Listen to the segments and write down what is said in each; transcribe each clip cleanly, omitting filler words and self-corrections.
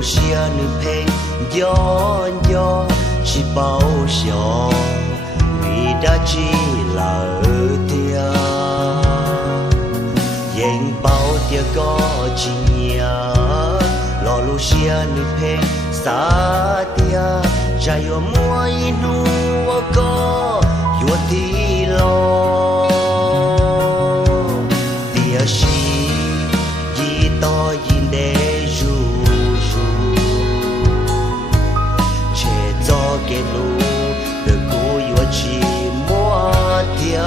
路线你陪摇摇去报销，为大吉老爹，烟包爹个几年，路线你陪撒爹，加油莫一路我个有地咯，爹是一道一内入。给路的古有寂寞掉，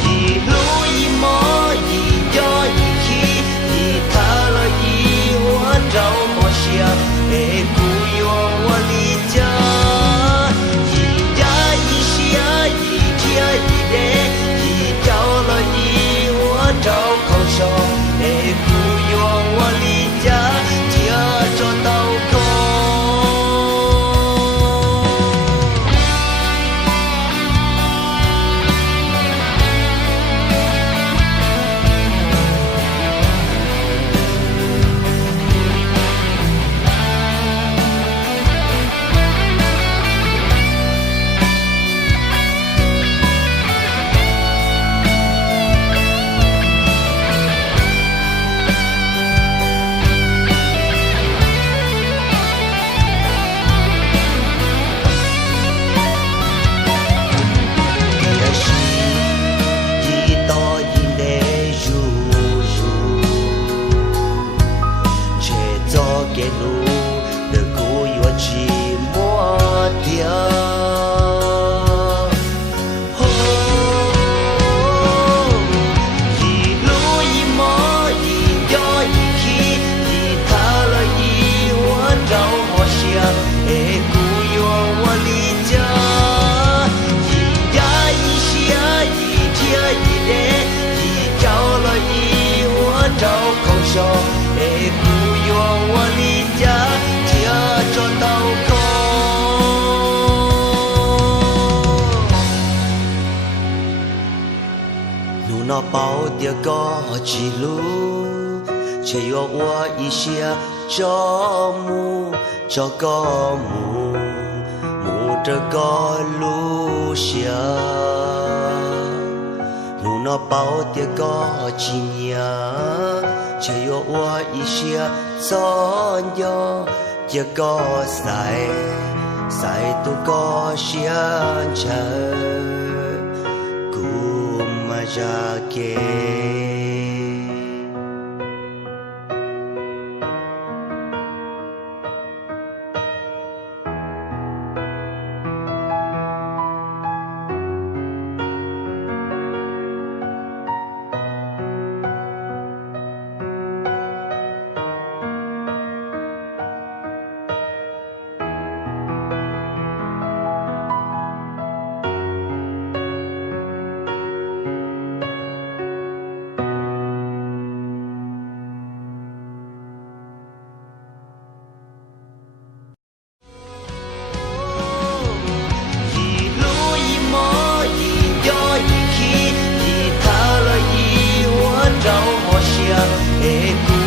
一路一毛一摇一起，一踏了一我找梦想，哎古有我离家，一呀一下一天一夜，一跳了一我找口哨，哎古有我离。给路的古有寂寞掉，一路一毛一摇一起，一踏了一我找梦想，哎古有我离家，一呀一下一天一夜，一跳了一我找空手，哎古有我离。那包的个记录，却有我一些着目，这个目这个路线，那包的个纪念，却有我一些作业，这个赛都个现成。Jacket. 找梦想，哎。